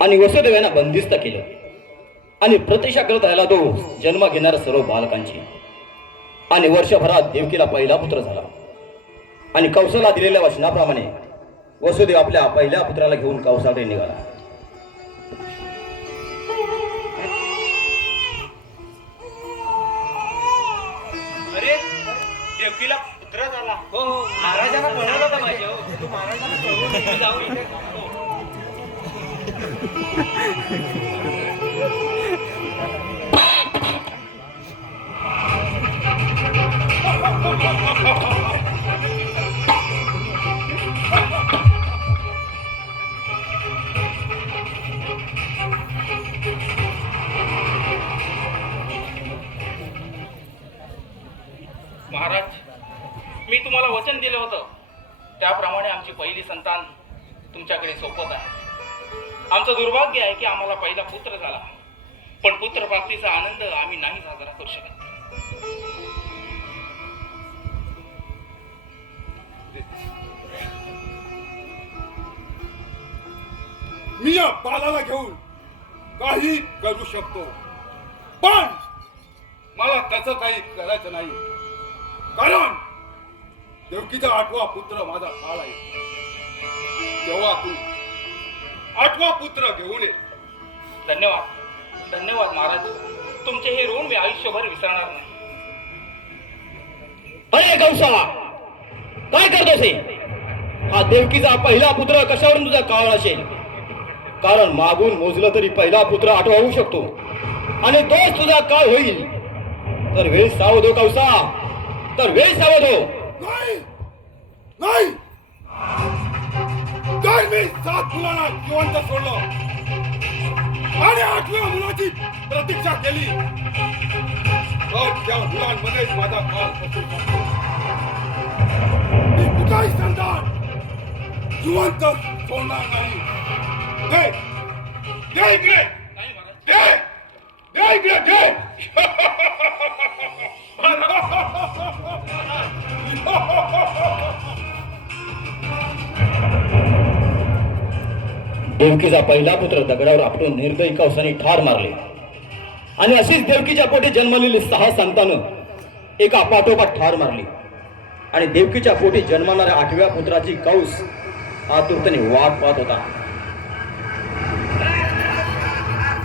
आणि वसुदेवांना बंदिस्त केलं. आणि प्रतीक्षा करत राहिला तो जन्म घेणाऱ्या सर्व बालकांची. आणि वर्षभरात देवकीला पहिला पुत्र झाला. आणि कौशला दिलेल्या वचनाप्रमाणे वसुदेव आपल्या पहिल्या पुत्राला घेऊन कौसाकडे निघाला. अरे देवकीला पुत्र झाला. हो हो. महाराजांना पाहिजे महाराज मी तुम्हाला वचन दिलं होतं. त्याप्रमाणे आमची पहिली संतान तुमच्याकडे सोपत आहे. आमचं दुर्भाग्य आहे की आम्हाला पहिला पुत्र झाला. पण पुत्र प्राप्तीचा आनंद आम्ही नाही साजरा करू शकत. मी या बालाला घेऊन काही करू शकतो. पण मला त्याच काही करायचं नाही. कारण देवकीचा आठवा पुत्र माझा काळ आहे. तेव्हा तू आठवा पुत्र घेऊन ये. धन्यवाद. धन्यवाद महाराज. तुमचे हे ऋण मी आयुष्यभर विसरणार नाही. अरे कौसा! काय करतोस हे? हा देवकीचा पहिला पुत्र कशावरून तुझा काळ असेल? कारण मागून मोजलं तरी पहिला पुत्र आठवा होऊ शकतो. आणि तोच तुझा काळ होईल. तर वेळ सावध हो कौसा. तर वेळ सावध. हो सात मुलांना जिवंत सोडलं. आणि आठव्या मुलाची प्रतीक्षा केली. तर त्या मुलांमध्ये माझा काल मी कुठलाही संतान जिवंत सोडणार नाही. दे दे इकडे. दे दे इकडे दे. देवकीचा पहिला पुत्र दगडावर आपटून निर्दयी कवसाने ठार मारले. आणि अशीच देवकीच्या पोटी जन्मलेली सहा संतानं एका पाठोपाठ ठार मारली. आणि देवकीच्या पोटी जन्मणाऱ्या आठव्या पुत्राची कौस आतुरतेने वाट पाहत होता.